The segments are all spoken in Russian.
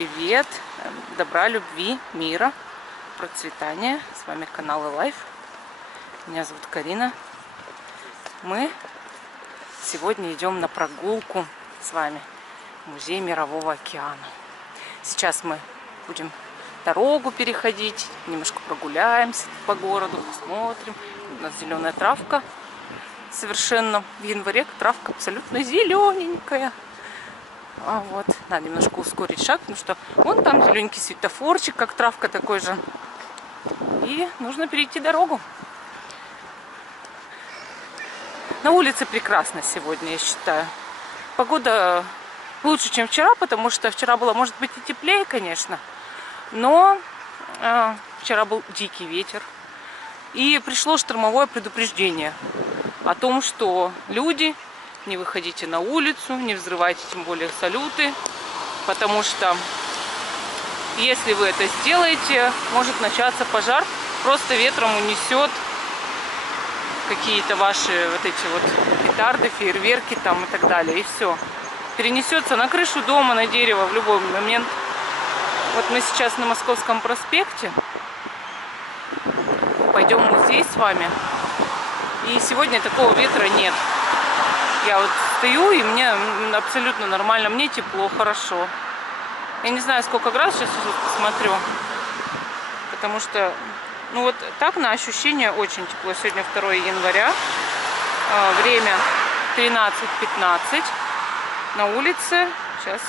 Привет! Добра, любви, мира, процветания. С вами канал Life. Меня зовут Карина. Мы сегодня идем на прогулку с вами в музей Мирового океана. Сейчас мы будем дорогу переходить, немножко прогуляемся по городу, посмотрим. У нас зеленая травка. Совершенно в январе травка абсолютно зелененькая. Вот, надо немножко ускорить шаг, потому что вон там зелененький светофорчик, как травка такой же. И нужно перейти дорогу. На улице прекрасно сегодня, я считаю. Погода лучше, чем вчера, потому что вчера было, может быть, и теплее, конечно. Но вчера был дикий ветер. И пришло штормовое предупреждение о том, что люди... Не выходите на улицу, не взрывайте тем более салюты, потому что если вы это сделаете, может начаться пожар, просто ветром унесет какие-то ваши вот эти вот петарды, фейерверки там и так далее, и все. Перенесется на крышу дома, на дерево в любой момент. Вот мы сейчас на Московском проспекте, пойдем в музей с вами, и сегодня такого ветра нет. Я вот стою, и мне абсолютно нормально, мне тепло, хорошо. Я не знаю, сколько градусов, сейчас посмотрю. Потому что, ну вот так на ощущение очень тепло. Сегодня 2 января, время 13:15 на улице. Сейчас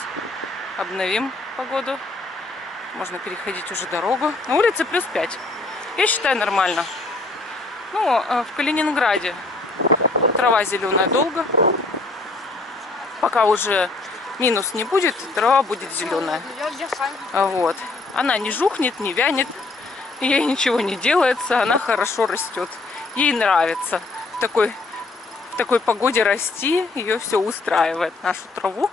обновим погоду. Можно переходить уже дорогу. На улице +5. Я считаю, нормально. Ну, в Калининграде трава зеленая долго. Пока уже минус не будет, трава будет зеленая. Вот. Она не жухнет, не вянет, ей ничего не делается, она хорошо растет. Ей нравится в такой погоде расти, ее все устраивает, нашу траву.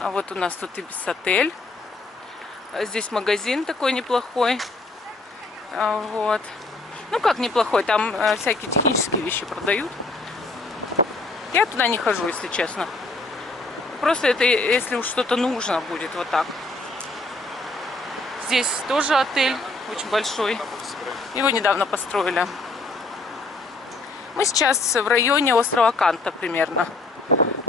А вот у нас тут Ибис-отель. Здесь магазин такой неплохой. Вот. Ну как неплохой, там всякие технические вещи продают. Я туда не хожу, если честно. Просто это если уж что-то нужно будет, вот так. Здесь тоже отель, очень большой. Его недавно построили. Мы сейчас в районе острова Канта примерно.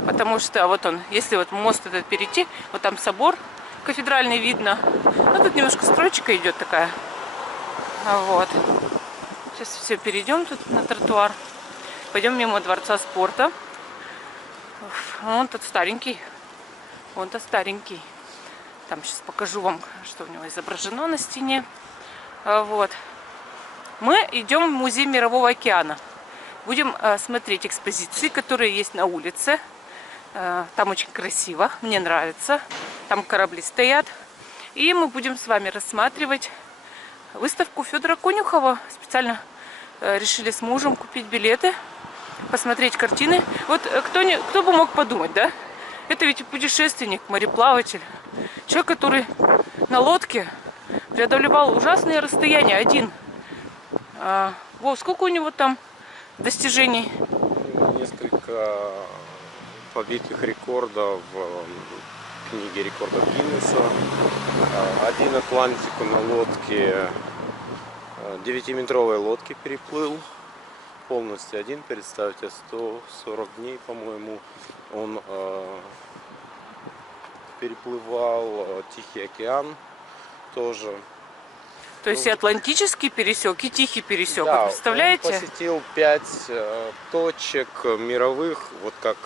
Потому что вот он, если вот мост этот перейти, вот там собор кафедральный видно. Ну тут немножко стройка идет такая. Вот. Сейчас все перейдем тут на тротуар. Пойдем мимо Дворца спорта. Вон тот старенький. Вон тот старенький. Там сейчас покажу вам, что у него изображено на стене. Вот. Мы идем в музей Мирового океана. Будем смотреть экспозиции, которые есть на улице. Там очень красиво, мне нравится. Там корабли стоят. И мы будем с вами рассматривать выставку Федора Конюхова. Специально решили с мужем купить билеты, посмотреть картины. Вот кто бы мог подумать, да? Это ведь путешественник, мореплаватель. Человек, который на лодке преодолевал ужасные расстояния один. Вов, сколько у него там достижений? Несколько побитых рекордов в книге рекордов Гиннесса. Один Атлантику на лодке, 9-метровой лодке переплыл. Полностью один, представьте, 140 дней, по-моему, он переплывал Тихий океан тоже. То есть и Атлантический пересек, и Тихий пересек. Да, вы представляете? он посетил 5 точек мировых, вот как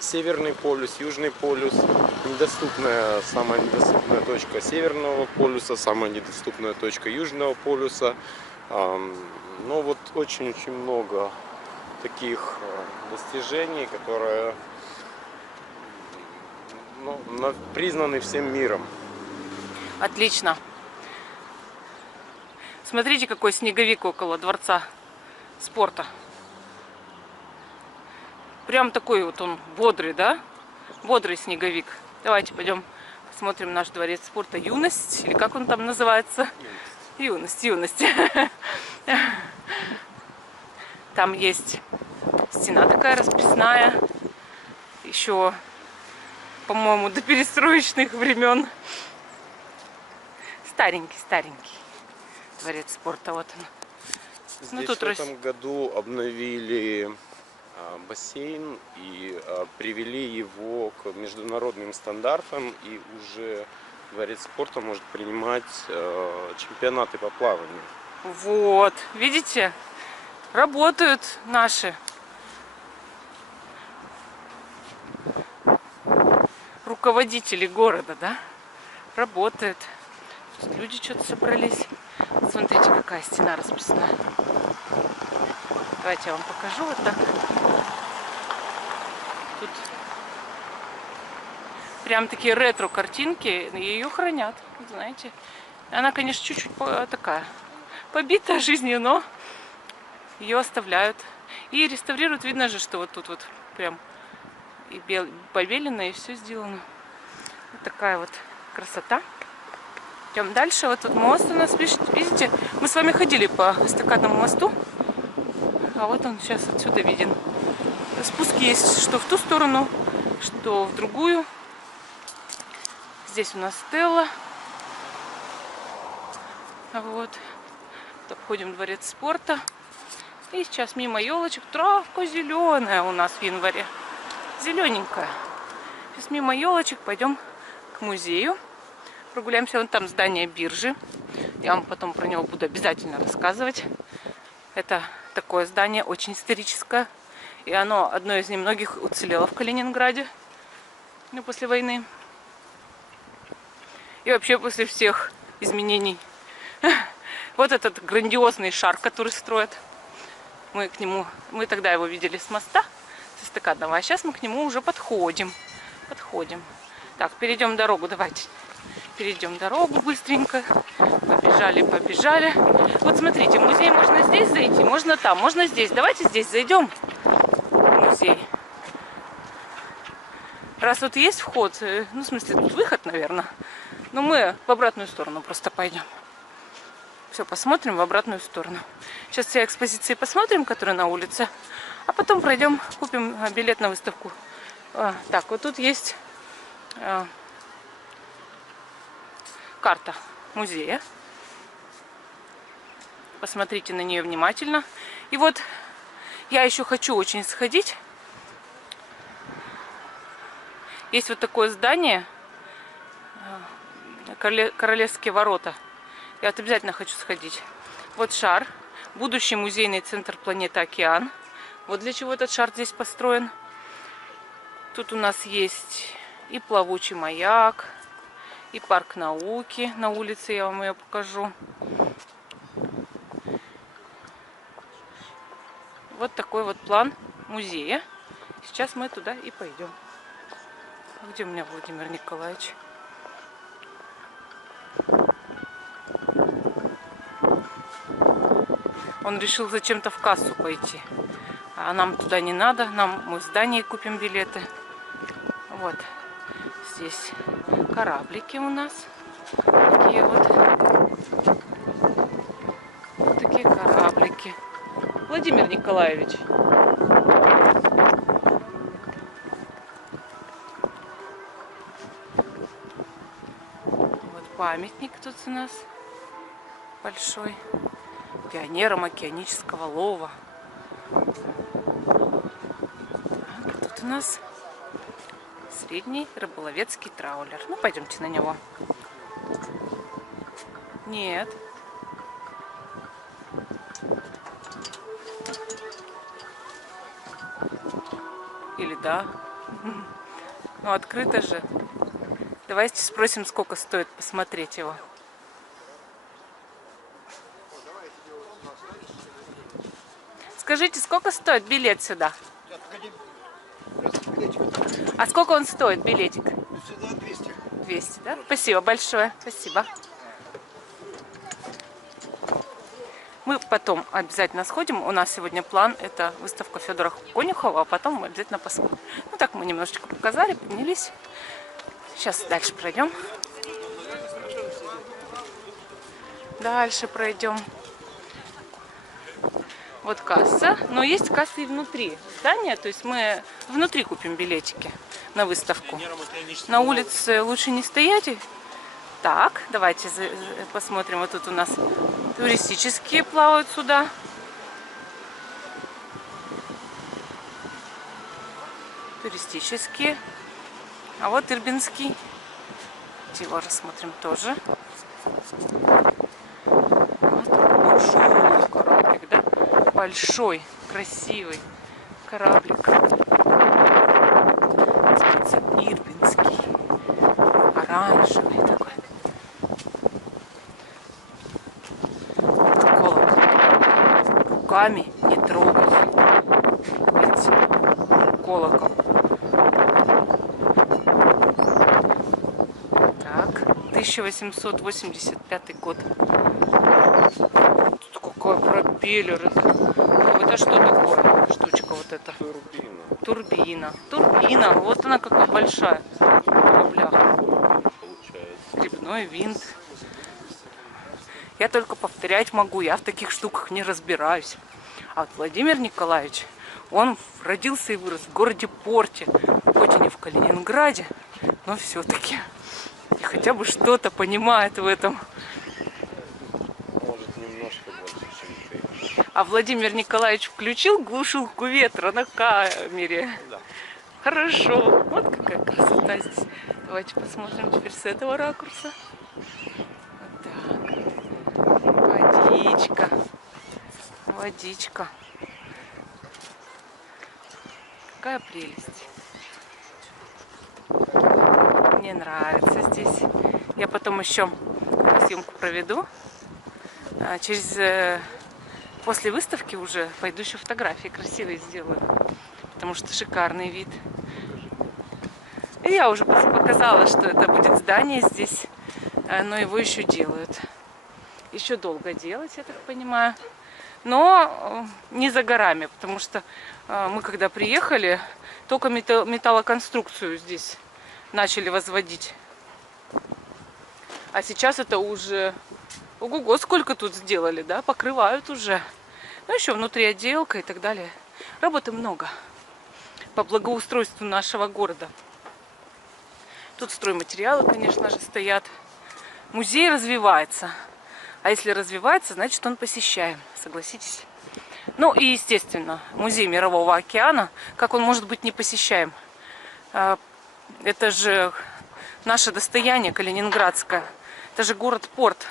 Северный полюс, Южный полюс, самая недоступная точка Северного полюса, самая недоступная точка Южного полюса. Но вот очень-очень много таких достижений, которые признаны всем миром. Отлично. Смотрите, какой снеговик около Дворца спорта. Прям такой вот он бодрый, да? Бодрый снеговик. Давайте пойдем посмотрим наш Дворец спорта. Юность, или как он там называется? Юность. Там есть стена такая расписная. Еще, по-моему, до перестроечных времен. старенький дворец спорта. Вот он. Здесь тут в этом году обновили бассейн и привели его к международным стандартам, и уже дворец спорта может принимать чемпионаты по плаванию. Вот, видите, работают наши руководители города, да? Работают. Тут люди что-то собрались. Смотрите, какая стена расписная. Давайте я вам покажу вот так. Тут прям такие ретро-картинки, ее хранят, знаете. Она, конечно, чуть-чуть такая побитая жизнью, но ее оставляют. И реставрируют. Видно же, что вот тут вот прям и побелено, и все сделано. Вот такая вот красота. Идем дальше. Вот тут мост у нас, видите, мы с вами ходили по эстакадному мосту. А вот он сейчас отсюда виден. Спуск есть что в ту сторону, что в другую. Здесь у нас стелла. Вот. Обходим дворец спорта. И сейчас мимо елочек. Травка зеленая у нас в январе. Зелененькая. Сейчас мимо елочек пойдем к музею. Прогуляемся. Вон там здание биржи. Я вам потом про него буду обязательно рассказывать. Это такое здание очень историческое. И оно одно из немногих уцелело в Калининграде после войны. И вообще после всех изменений. Вот этот грандиозный шар, который строят. Мы тогда его видели с моста, с эстакадного, а сейчас мы к нему уже подходим. Так, перейдем дорогу, давайте. Перейдем дорогу быстренько. Побежали. Вот смотрите, в музей можно здесь зайти, можно там, можно здесь. Давайте здесь зайдем в музей. Раз тут есть вход, ну, в смысле, тут выход, наверное. Но мы в обратную сторону просто пойдем. Все, посмотрим в обратную сторону. Сейчас все экспозиции посмотрим, которые на улице. А потом пройдем, купим билет на выставку. Так, вот тут есть карта музея. Посмотрите на нее внимательно. И вот я еще хочу очень сходить. Есть вот такое здание. Королевские ворота. Я вот обязательно хочу сходить. Вот шар. Будущий музейный центр планеты Океан. Вот для чего этот шар здесь построен. Тут у нас есть и плавучий маяк, и парк науки. На улице я вам ее покажу. Вот такой вот план музея. Сейчас мы туда и пойдем. Где у меня Владимир Николаевич? Он решил зачем-то в кассу пойти. А нам туда не надо. Мы в здании купим билеты. Вот. Здесь кораблики у нас. Такие вот. Вот такие кораблики. Владимир Николаевич. Вот памятник тут у нас большой. Пионерам океанического лова. Так, тут у нас средний рыболовецкий траулер. Ну, пойдемте на него. Нет. Или да. Ну, открыто же. Давайте спросим, сколько стоит посмотреть его. Скажите, сколько стоит билет сюда? А сколько он стоит, билетик? Сюда 200. 200, да? Спасибо большое. Спасибо. Мы потом обязательно сходим. У нас сегодня план. Это выставка Федора Конюхова. А потом мы обязательно посмотрим. Ну так мы немножечко показали, поднялись. Сейчас дальше пройдем. Дальше пройдем. Вот касса. Но есть кассы и внутри здания. То есть мы внутри купим билетики на выставку. На улице лучше не стоять. Так, давайте посмотрим. Вот тут у нас туристические плавают сюда. Туристические. А вот Ирбинский. Его рассмотрим тоже. Вот большой кораблик, да? Большой, красивый кораблик. Ирбинский. Оранжевый такой. Колокол. Руками не трогать. Видите? Колокол. Так, 1885 год. Тут какой пропеллер. Это что такое? Штучка вот эта. Турбина. Турбина. Турбина. Вот она какая большая. В кораблях. Получается. Грибной винт. Я только повторять могу. Я в таких штуках не разбираюсь. А вот Владимир Николаевич, он родился и вырос в городе Порте. Хоть и не в Калининграде, но все-таки. И хотя бы что-то понимает в этом. Может, немножко больше, чем ты. А Владимир Николаевич включил глушилку ветра на камере. Да. Хорошо. Вот какая красота здесь. Давайте посмотрим теперь с этого ракурса. Вот так. Водичка. Водичка. Какая прелесть. Мне нравится здесь. Я потом еще съемку проведу. После выставки уже пойду еще фотографии красивые сделаю. Потому что шикарный вид. И я уже показала, что это будет здание здесь. Но его еще делают. Еще долго делать, я так понимаю. Но не за горами. Потому что мы когда приехали, только металлоконструкцию здесь начали возводить. А сейчас это уже... Ого-го, сколько тут сделали, да? Покрывают уже. Ну, еще внутри отделка и так далее. Работы много. По благоустройству нашего города. Тут стройматериалы, конечно же, стоят. Музей развивается. А если развивается, значит, он посещаем. Согласитесь? Ну, и, естественно, музей Мирового океана. Как он может быть не посещаем? Это же наше достояние калининградское. Это же город-порт.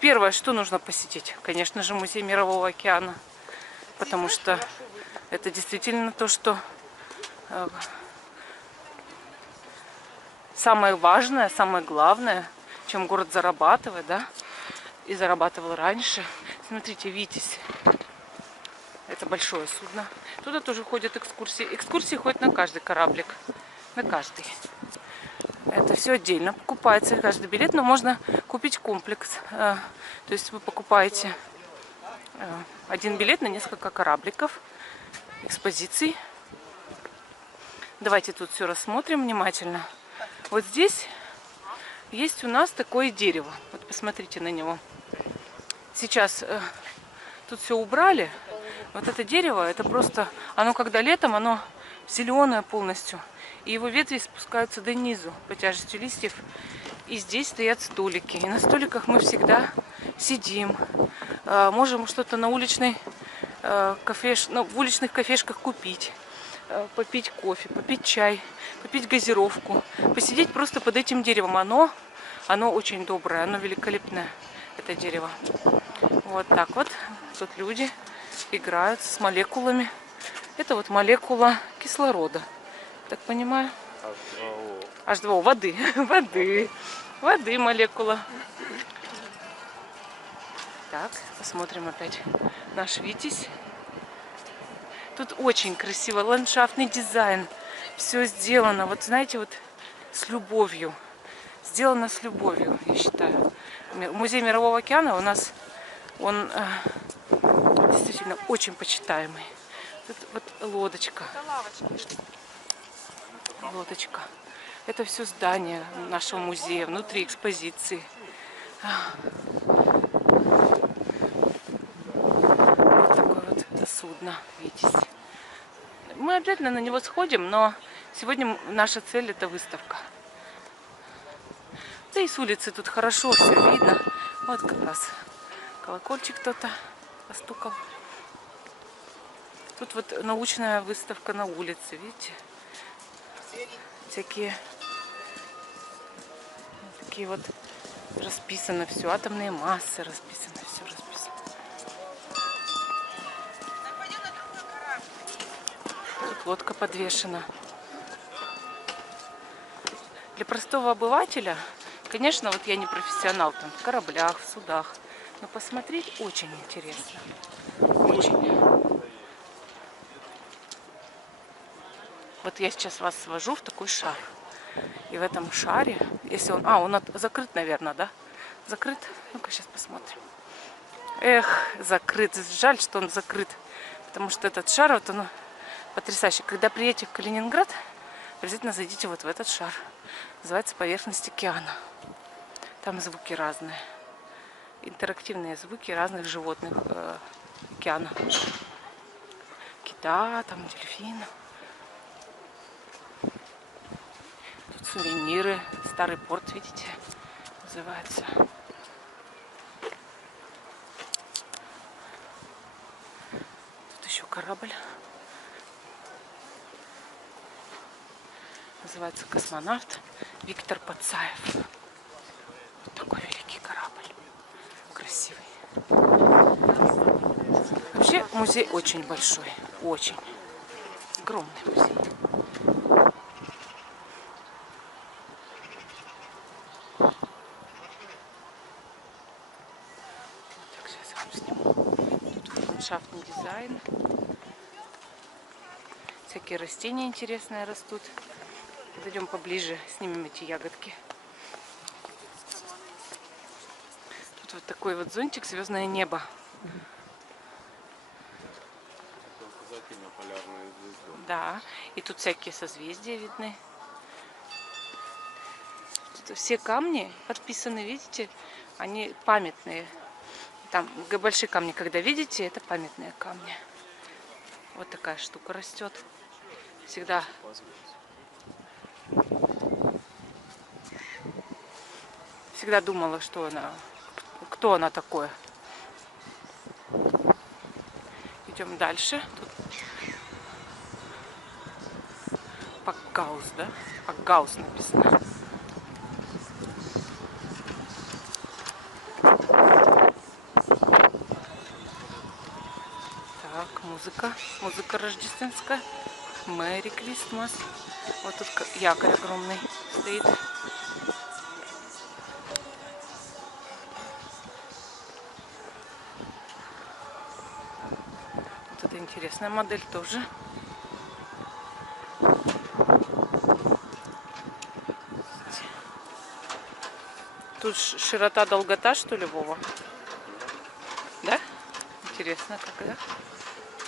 Первое, что нужно посетить, конечно же, музей Мирового океана. Потому что это действительно то, что самое важное, самое главное, чем город зарабатывает, да? И зарабатывал раньше. Смотрите, Витязь. Это большое судно. Туда тоже ходят экскурсии. Экскурсии ходят на каждый кораблик. На каждый. Это все отдельно покупается, каждый билет, но можно купить комплекс. То есть вы покупаете один билет на несколько корабликов, экспозиций. Давайте тут все рассмотрим внимательно. Вот здесь есть у нас такое дерево. Вот посмотрите на него. Сейчас тут все убрали. Вот это дерево, это просто, оно когда летом, оно зеленое полностью. И его ветви спускаются до низу по тяжести листьев. И здесь стоят столики. И на столиках мы всегда сидим. Можем что-то на уличной в уличных кафешках купить. Попить кофе, попить чай, попить газировку. Посидеть просто под этим деревом. Оно очень доброе, оно великолепное, это дерево. Вот так вот. Тут люди играют с молекулами. Это вот молекула кислорода. Так понимаю? H2O. Воды. Воды молекула. Так, посмотрим опять наш Витязь. Тут очень красиво. Ландшафтный дизайн. Все сделано. Вот знаете, вот с любовью. Сделано с любовью, я считаю. Музей Мирового океана у нас, он действительно очень почитаемый. Тут вот лодочка. Лодочка. Это все здание нашего музея, внутри экспозиции. Вот такое вот судно, видите. Мы обязательно на него сходим, но сегодня наша цель — это выставка. Да и с улицы тут хорошо все видно. Вот как раз колокольчик кто-то постукал. Тут вот научная выставка на улице, видите? Всякие такие вот расписано все, атомные массы расписано, все расписано. Тут лодка подвешена. Для простого обывателя, конечно, вот я не профессионал там в кораблях, в судах, но посмотреть очень интересно. Очень. Вот я сейчас вас свожу в такой шар. И в этом шаре, если он... он закрыт, наверное, да? Закрыт? Ну-ка, сейчас посмотрим. Эх, закрыт. Жаль, что он закрыт. Потому что этот шар, вот он потрясающий. Когда приедете в Калининград, обязательно зайдите вот в этот шар. Называется «Поверхность океана». Там звуки разные. Интерактивные звуки разных животных океана. Кита, там дельфина. Тут сувениры. Старый порт, видите, называется. Тут еще корабль. Называется «Космонавт» Виктор Пацаев. Вот такой великий корабль. Красивый. Вообще музей очень большой. Очень. Огромный музей. Так, сейчас я вам сниму. Тут ландшафтный дизайн. Всякие растения интересные растут. Подойдем поближе, снимем эти ягодки. Тут вот такой вот зонтик «Звездное небо». Указательно полярную звезду. Да, и тут всякие созвездия видны. Тут все камни подписаны, видите, они памятные. Там большие камни, когда видите, это памятные камни. Вот такая штука растет. Всегда. Всегда думала, что она, кто она такое. Идем дальше. Тут Пакгаус, да? Пакгаус написано. Так, музыка. Музыка рождественская. Мэри Кристмас. Вот тут якорь огромный стоит. Вот это интересная модель тоже. Тут широта, долгота, что ли, Вова? Да? Интересно, как, да?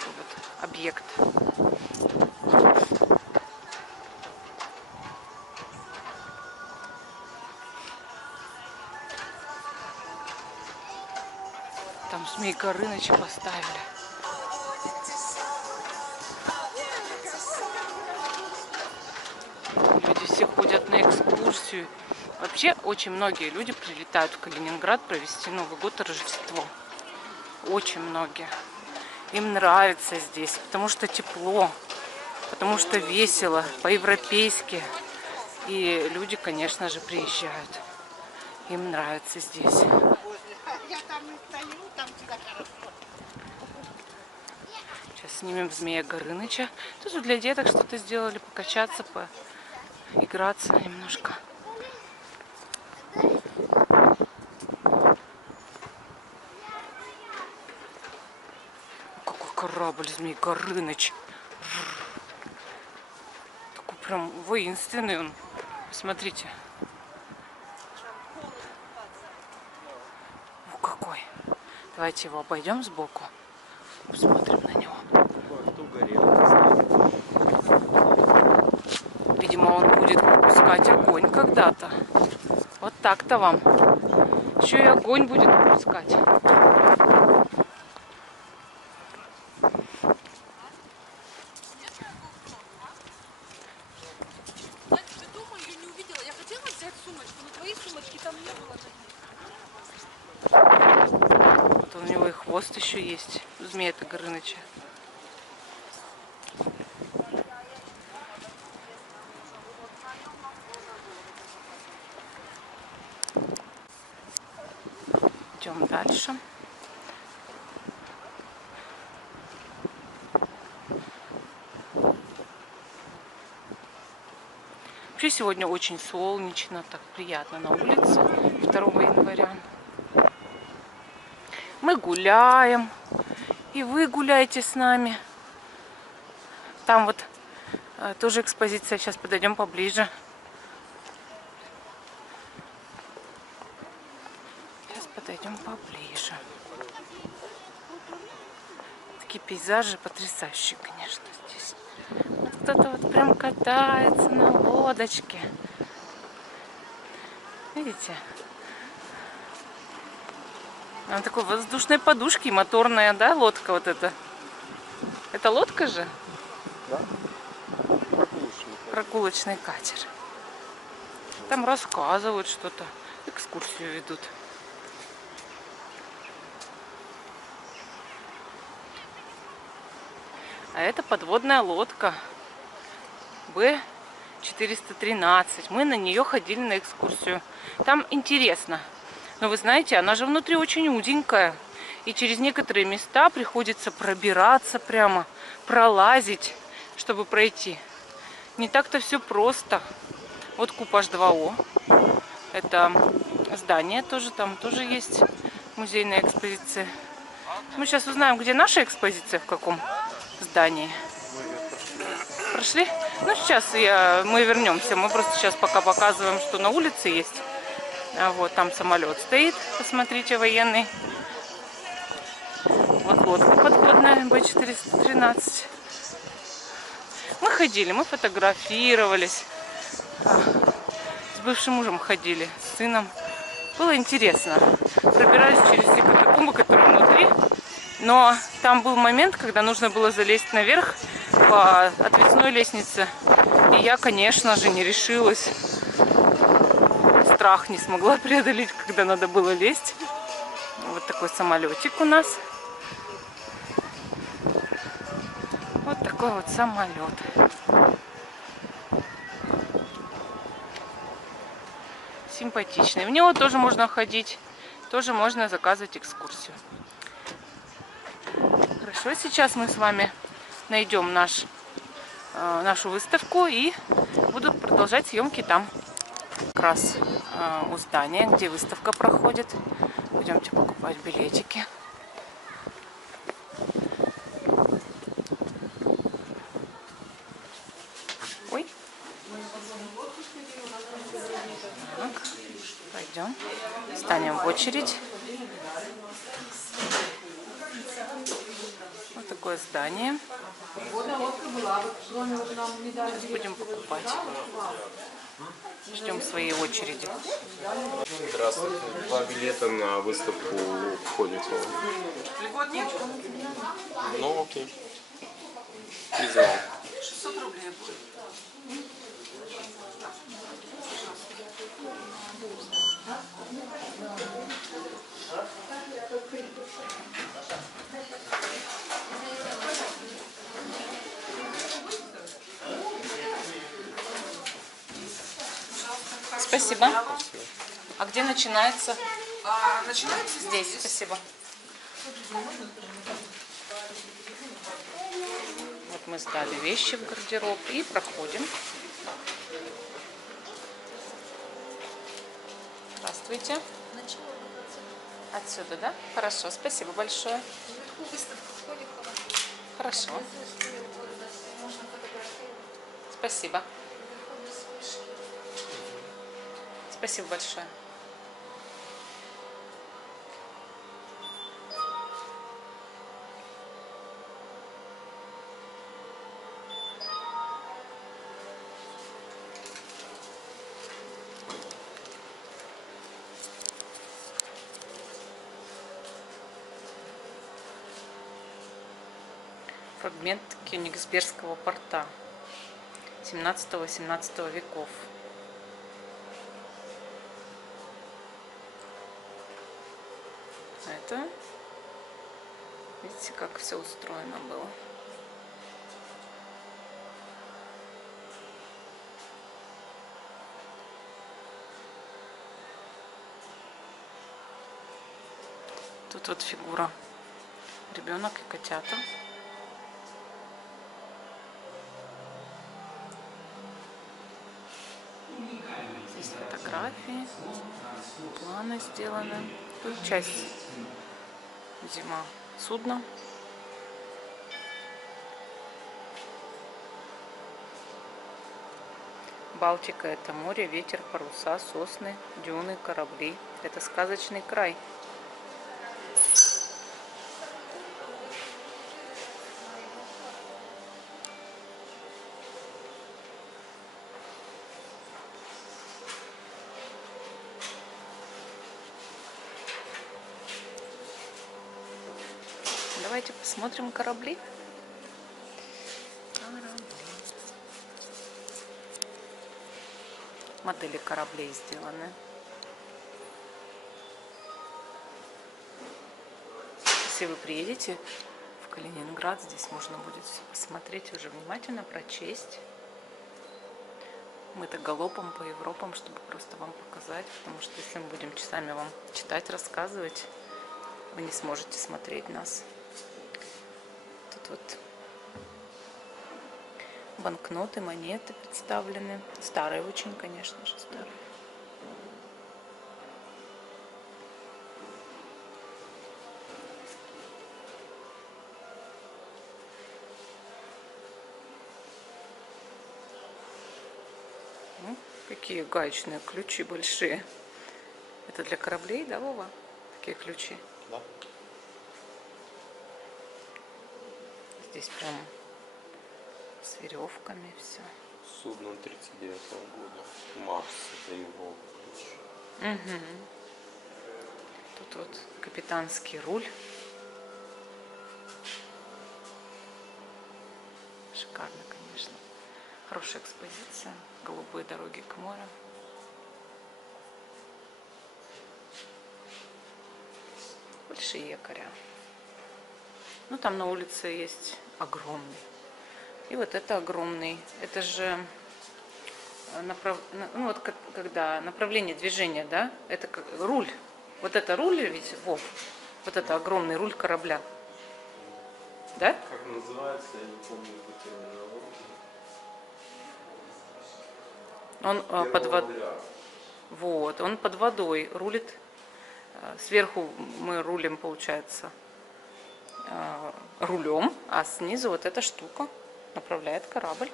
Вот объект. Там Змей Горыныча поставили. Люди все ходят на экскурсию. Вообще очень многие люди прилетают в Калининград провести Новый год и Рождество. Очень многие. Им нравится здесь, потому что тепло, потому что весело, по-европейски. И люди, конечно же, приезжают. Им нравится здесь. Сейчас снимем Змея Горыныча. Тоже для деток что-то сделали, покачаться, поиграться немножко. Какой корабль Змей Горыныч. Такой прям воинственный он. Посмотрите. О, какой. Давайте его обойдем сбоку. Посмотрим на него. Видимо, он будет выпускать огонь когда-то. Вот так-то вам. Еще и огонь будет выпускать. Ты дома ее не увидела. Я хотела взять сумочку, но твои сумочки мост еще есть у Змея Горыныча. Идем дальше. Вообще сегодня очень солнечно, так приятно на улице 2 января. Мы гуляем, и вы гуляете с нами. Там вот тоже экспозиция, сейчас подойдем поближе. Сейчас подойдем поближе. Такие пейзажи потрясающие, конечно, здесь. Вот кто-то вот прям катается на лодочке. Видите? Она такой воздушной подушки, моторная, да, лодка вот эта. Это лодка же? Да. Прогулочный катер. Там рассказывают что-то, экскурсию ведут. А это подводная лодка Б-413. Мы на нее ходили на экскурсию. Там интересно. Но вы знаете, она же внутри очень узенькая. И через некоторые места приходится пробираться прямо, пролазить, чтобы пройти. Не так-то все просто. Вот Купаж 2О. Это здание тоже, там тоже есть музейная экспозиция. Мы сейчас узнаем, где наша экспозиция, в каком здании. Прошли? Ну, сейчас мы вернемся. Мы просто сейчас пока показываем, что на улице есть. Вот там самолет стоит, посмотрите, военный. Вот лодка подводная Б-413. Мы ходили, мы фотографировались. С бывшим мужем ходили, с сыном. Было интересно. Пробирались через все катакомбы, которые внутри. Но там был момент, когда нужно было залезть наверх по отвесной лестнице. И я, конечно же, не решилась. Страх не смогла преодолеть, когда надо было лезть. Вот такой самолетик у нас. Вот такой вот самолет. Симпатичный. В него тоже можно ходить. Тоже можно заказывать экскурсию. Хорошо, сейчас мы с вами найдем нашу выставку и будут продолжать съемки там. Как раз у здания, где выставка проходит. Пойдемте покупать билетики. Ой. Так, пойдем. Станем в очередь. Вот такое здание. Сейчас будем покупать. Ждем своей очереди. Здравствуйте. 2 билета на выставку входит. Льготник? Ну, окей. Визуал. 600 рублей будет. Спасибо. А где начинается? Начинается Здесь. Спасибо. Вот мы сдали вещи в гардероб и проходим. Здравствуйте. Отсюда, да? Хорошо, спасибо большое. Хорошо. Спасибо. Спасибо большое. Фрагмент Кёнигсбергского порта 17-18 веков. Это Видите, как все устроено было. Тут вот фигура. Ребенок и котята. Здесь фотографии, планы сделаны. Тут часть, видимо, судна. Балтика — это море, ветер, паруса, сосны, дюны, корабли. Это сказочный край. Давайте посмотрим корабли. Модели кораблей сделаны. Если вы приедете в Калининград, здесь можно будет посмотреть, уже внимательно прочесть. Мы-то галопом по Европам, чтобы просто вам показать, потому что если мы будем часами вам читать, рассказывать, вы не сможете смотреть нас. Тут вот банкноты, монеты представлены. Старые очень, конечно же, старые. Какие гаечные ключи большие. Это для кораблей, да, Вова? Такие ключи. Да. Здесь прям с веревками все. Судно 39-го года. Марс, это его ключ. Угу. Тут вот капитанский руль. Шикарно, конечно. Хорошая экспозиция. Голубые дороги к морю. Большие якоря. Ну, там на улице есть огромный. И вот это огромный. Это же ну, вот когда направление движения, да? Это как руль. Вот это руль ведь, Вов. Вот это огромный руль корабля. Да? Как называется, я не помню по терминологии. Он под водой. Вот, он под водой рулит. Сверху мы рулим, получается, рулем, а снизу вот эта штука направляет корабль.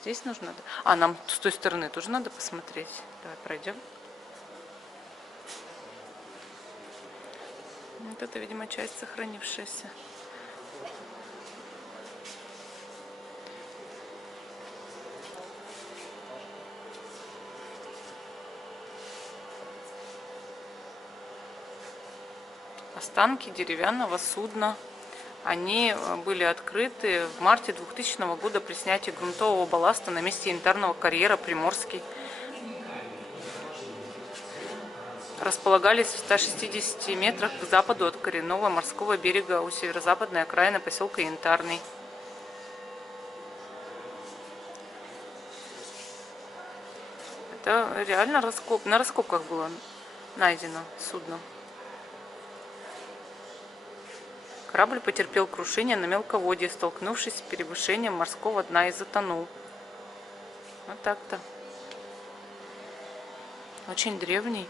Здесь нужно... А, нам с той стороны тоже надо посмотреть. Давай пройдем. Вот это, видимо, часть сохранившаяся. Останки деревянного судна. Они были открыты в марте 2000 года при снятии грунтового балласта на месте янтарного карьера Приморский. Располагались в 160 метрах к западу от коренного морского берега у северо-западной окраины поселка Янтарный. Это реально на раскопках было найдено судно. Корабль потерпел крушение на мелководье, столкнувшись с перевышением морского дна и затонул. Вот так-то. Очень древний.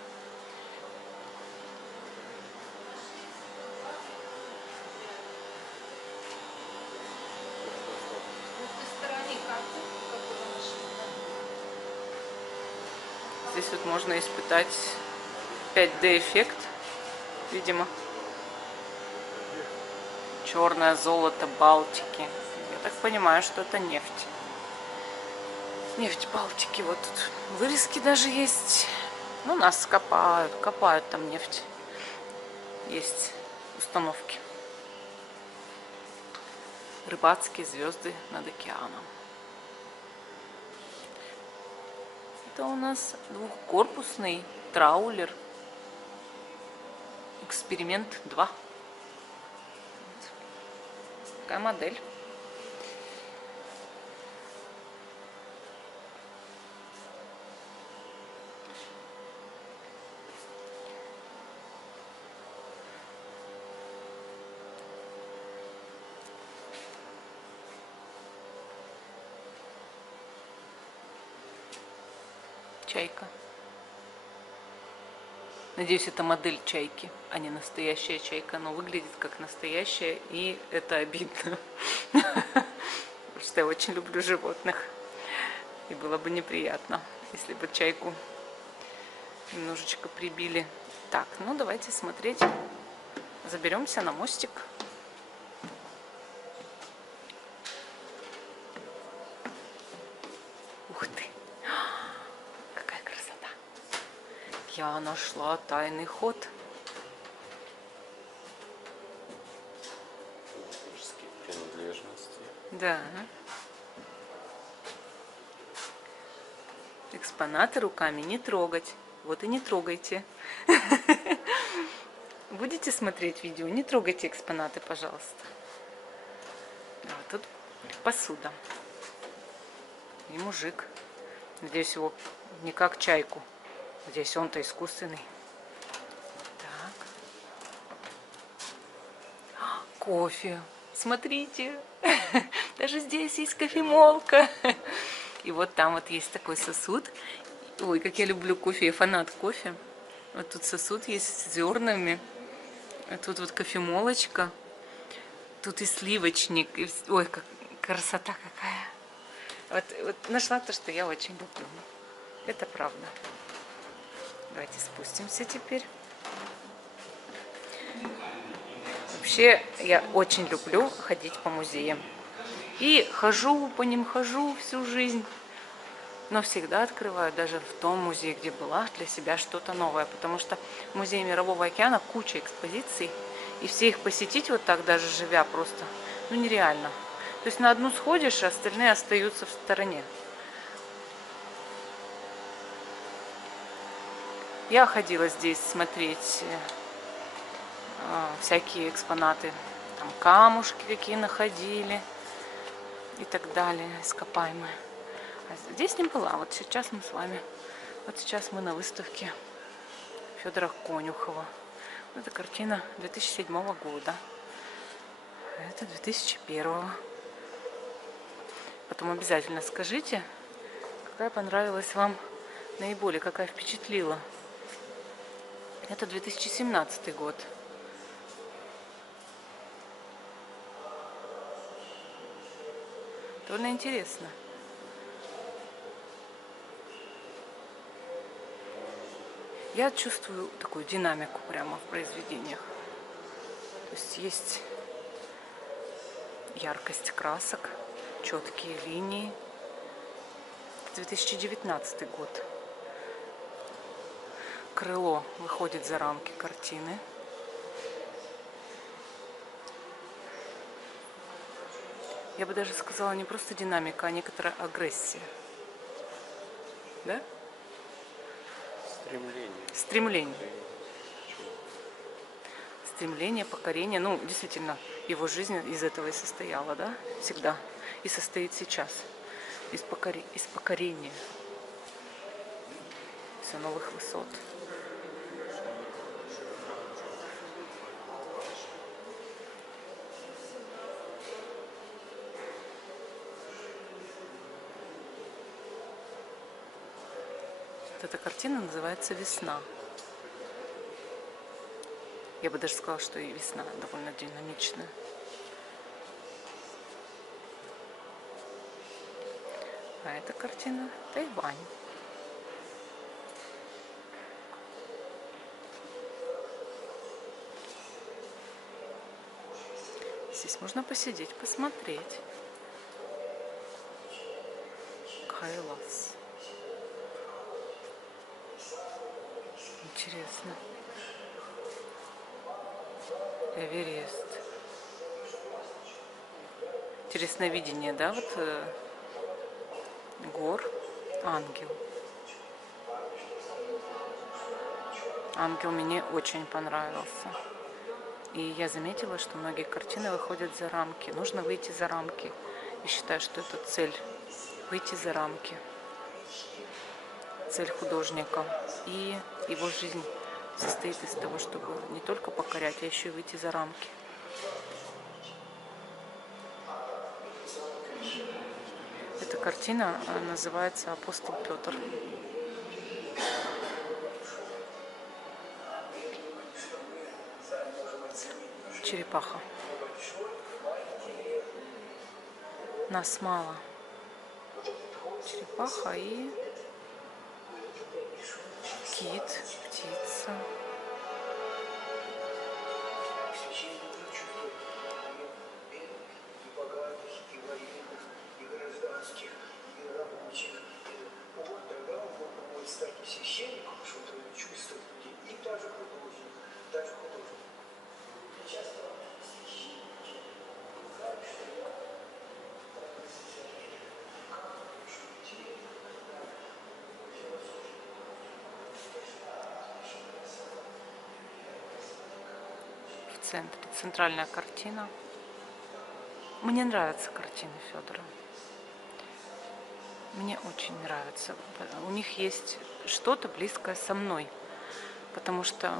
Здесь вот можно испытать 5D эффект, видимо. Черное золото Балтики. Я так понимаю, что это нефть. Нефть Балтики. Вот тут вырезки даже есть. Ну, нас копают там нефть. Есть установки. Рыбацкие звезды над океаном. Это у нас двухкорпусный Траулер. Эксперимент 2. Такая модель. Чайка. Надеюсь, это модель чайки, а не настоящая чайка. Но выглядит как настоящая, и это обидно. Потому что я очень люблю животных. И было бы неприятно, если бы чайку немножечко прибили. Так, ну давайте смотреть. Заберемся на мостик. Ух ты! Какая красота! Я нашла тайный ход. Мужские принадлежности. Да. Экспонаты руками не трогать. Вот и не трогайте. Будете смотреть видео, не трогайте экспонаты, пожалуйста. А тут посуда. И мужик. Надеюсь, его не как чайку. Надеюсь, он-то искусственный. Так. Кофе. Смотрите. Даже здесь есть кофемолка. И вот там вот есть такой сосуд. Ой, как я люблю кофе, я фанат кофе. Вот тут сосуд есть с зернами. А тут вот кофемолочка. Тут и сливочник. И... Ой, как красота какая. Вот нашла то, что я очень люблю. Это правда. Давайте спустимся теперь. Вообще, я очень люблю ходить по музеям. И хожу по ним, хожу всю жизнь. Но всегда открываю, даже в том музее, где была, для себя что-то новое. Потому что в музее Мирового океана куча экспозиций. И все их посетить вот так, даже живя, просто, ну, нереально. То есть на одну сходишь, а остальные остаются в стороне. Я ходила здесь смотреть всякие экспонаты. Там камушки какие находили и так далее, ископаемые. А здесь не была. Вот сейчас мы с вами, вот сейчас мы на выставке Федора Конюхова. Это картина 2007 года. Это 2001. Потом обязательно скажите, какая понравилась вам наиболее, какая впечатлила. Это 2017 год. Довольно интересно. Я чувствую такую динамику прямо в произведениях. То есть яркость красок, четкие линии. 2019 год. Крыло выходит за рамки картины. Я бы даже сказала, не просто динамика, а некоторая агрессия. Да? Стремление. Стремление, покорение. Ну, действительно, его жизнь из этого и состояла, да? Всегда. И состоит сейчас. Из покорения. Все новых высот. Эта картина называется «Весна». Я бы даже сказала, что и весна довольно динамичная. А эта картина «Тайвань». Здесь можно посидеть, посмотреть. Кайлас. Интересно. Эверест. Интересное видение, да, вот гор, ангел. Ангел мне очень понравился. И я заметила, что многие картины выходят за рамки. Нужно выйти за рамки. И считаю, что это цель. Выйти за рамки. Цель художника. И его жизнь состоит из того, чтобы не только покорять, а еще и выйти за рамки. Эта картина называется «Апостол Петр». Черепаха. Нас мало. Черепаха и кит, птица. В центре центральная картина. Мне нравятся картины Федора. Мне очень нравится. У них есть что-то близкое со мной, потому что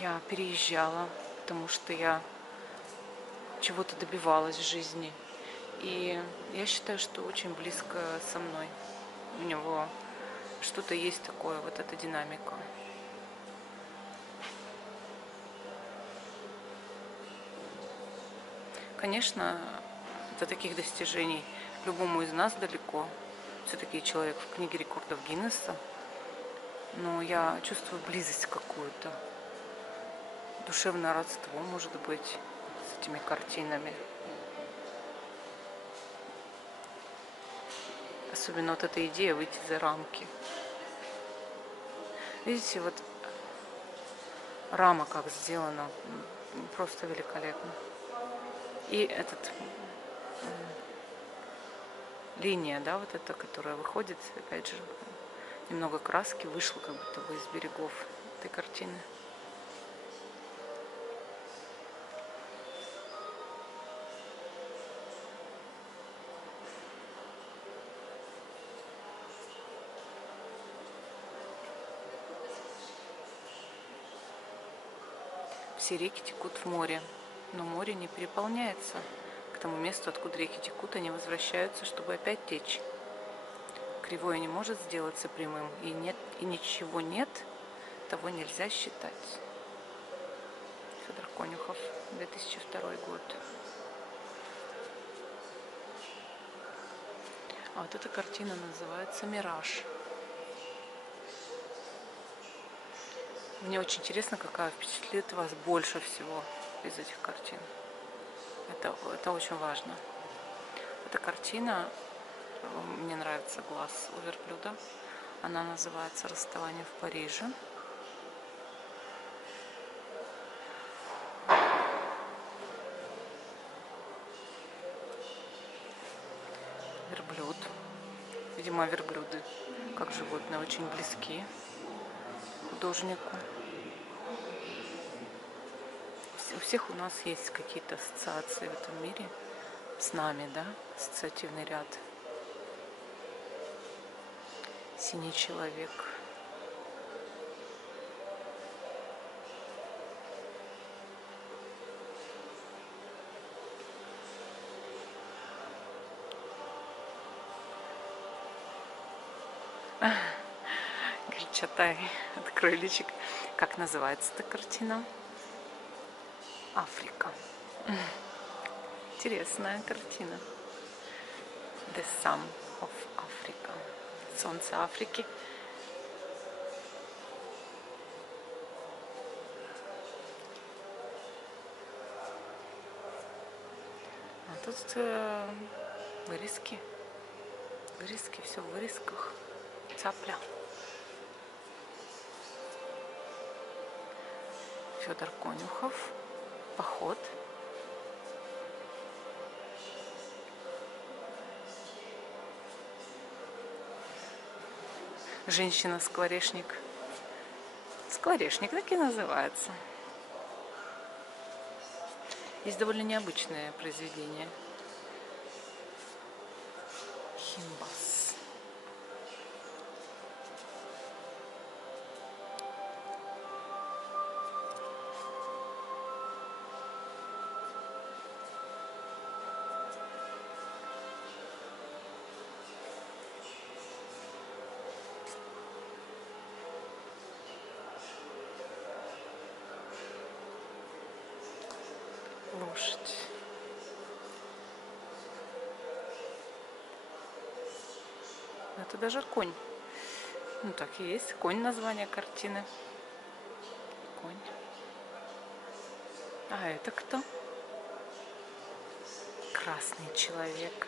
я переезжала, потому что я чего-то добивалась в жизни. И я считаю, что очень близко со мной. У него что-то есть такое, вот эта динамика. Конечно, до таких достижений любому из нас далеко. Все-таки человек в книге рекордов Гиннесса. Но я чувствую близость какую-то. Душевное родство, может быть, с этими картинами. Особенно вот эта идея выйти за рамки. Видите, вот рама как сделана, просто великолепно. И этот линия, да, вот эта, которая выходит, опять же, немного краски вышло как будто бы из берегов этой картины. Все реки текут в море, но море не переполняется. К тому месту, откуда реки текут, они возвращаются, чтобы опять течь. Кривое не может сделаться прямым, и нет, и ничего нет, того нельзя считать. Федор Конюхов, 2002 год. А вот эта картина называется «Мираж». Мне очень интересно, какая впечатлит вас больше всего из этих картин. Это очень важно. Эта картина, мне нравится глаз у верблюда. Она называется «Расставание в Париже». Верблюд. Видимо, верблюды, как животные, очень близки художнику. У всех у нас есть какие-то ассоциации в этом мире с нами, да, ассоциативный ряд. Синий человек. Читай, открой личик. Как называется эта картина? Африка. Интересная картина. The Sun of Africa. Солнце Африки. А тут вырезки. Вырезки, все в вырезках. Цапля. Федор Конюхов. Поход. Женщина-скворечник Скворечник так и называется. Есть довольно необычное произведение. Химбас. Лошадь. Это даже конь. Ну так и есть. Конь название картины. Конь. А это кто? Красный человек.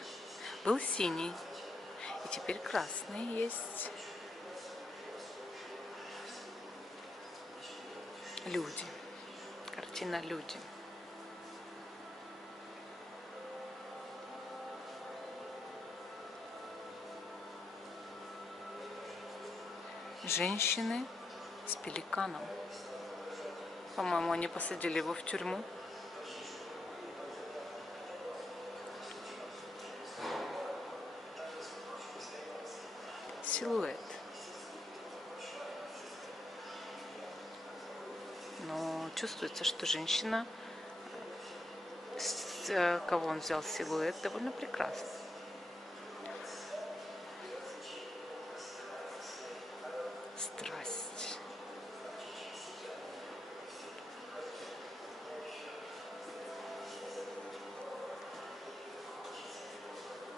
Был синий. И теперь красный есть. Люди. Картина «Люди». Женщины с пеликаном. По-моему, они посадили его в тюрьму. Силуэт. Но чувствуется, что женщина, с кого он взял силуэт, довольно прекрасный. Страсть.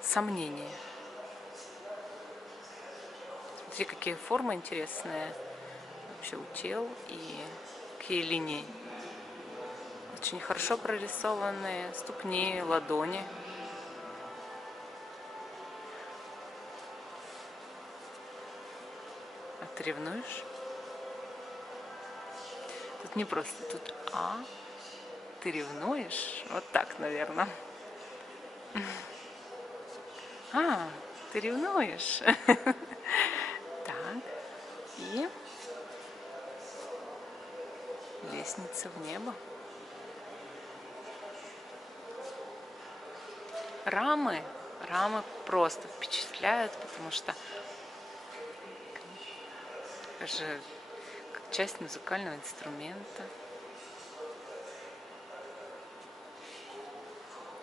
Сомнение. Смотри, какие формы интересные вообще у тел и какие линии. Очень хорошо прорисованные ступни, ладони. А ты ревнуешь? Тут не просто, тут ты ревнуешь? Вот так, наверное. Ты ревнуешь? Так. И лестница в небо. Рамы просто впечатляют, потому что это же как часть музыкального инструмента.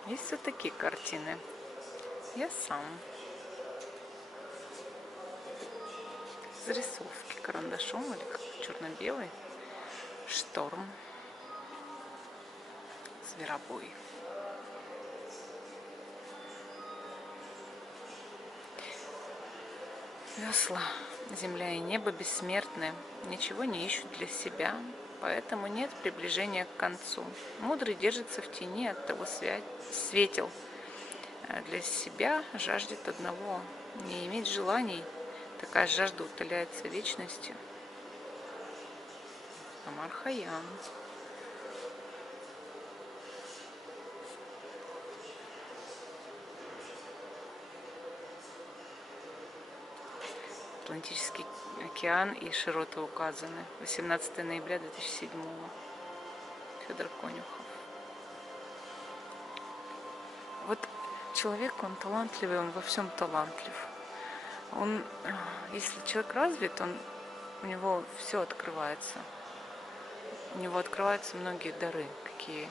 Есть вот такие картины. Я сам. Зарисовки карандашом или как черно-белый. Шторм. Зверобой. Весла. Земля и небо бессмертны, ничего не ищут для себя, поэтому нет приближения к концу. Мудрый держится в тени, от того светел. Для себя жаждет одного. Не иметь желаний, такая жажда утоляется вечностью. Амар Хайям. Атлантический океан и широты указаны. 18 ноября 2007. Федор Конюхов. Вот человек, он талантливый, он во всем талантлив. Если человек развит, у него все открывается. У него открываются многие дары, какие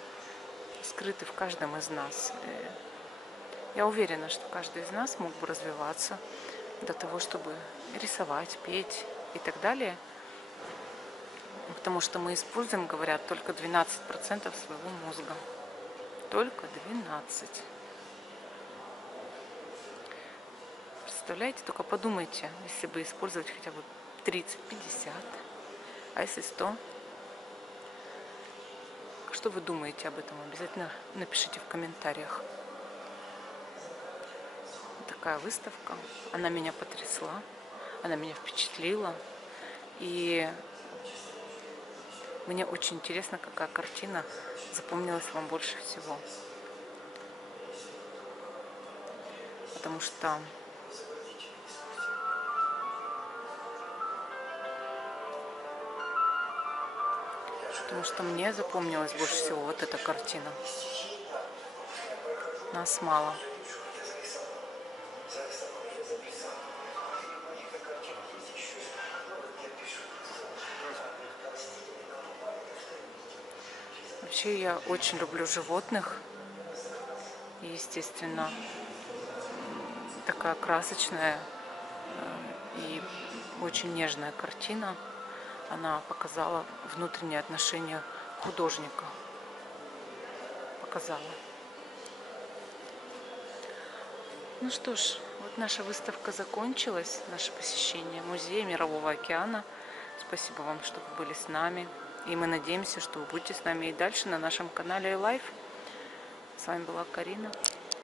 скрыты в каждом из нас. Я уверена, что каждый из нас мог бы развиваться до того, чтобы рисовать, петь и так далее. Потому что мы используем, говорят, только 12% своего мозга. Только 12%. Представляете, только подумайте, если бы использовать хотя бы 30-50, а если 100. Что вы думаете об этом? Обязательно напишите в комментариях. Такая выставка, она меня потрясла, она меня впечатлила. И мне очень интересно, какая картина запомнилась вам больше всего. Потому что Потому что мне запомнилась больше всего вот эта картина. Нас мало. Вообще я очень люблю животных. И, естественно, такая красочная и очень нежная картина. Она показала внутреннее отношение художника. Показала. Ну что ж, вот наша выставка закончилась, наше посещение музея Мирового океана. Спасибо вам, что вы были с нами. И мы надеемся, что вы будете с нами и дальше на нашем канале iLife. С вами была Карина.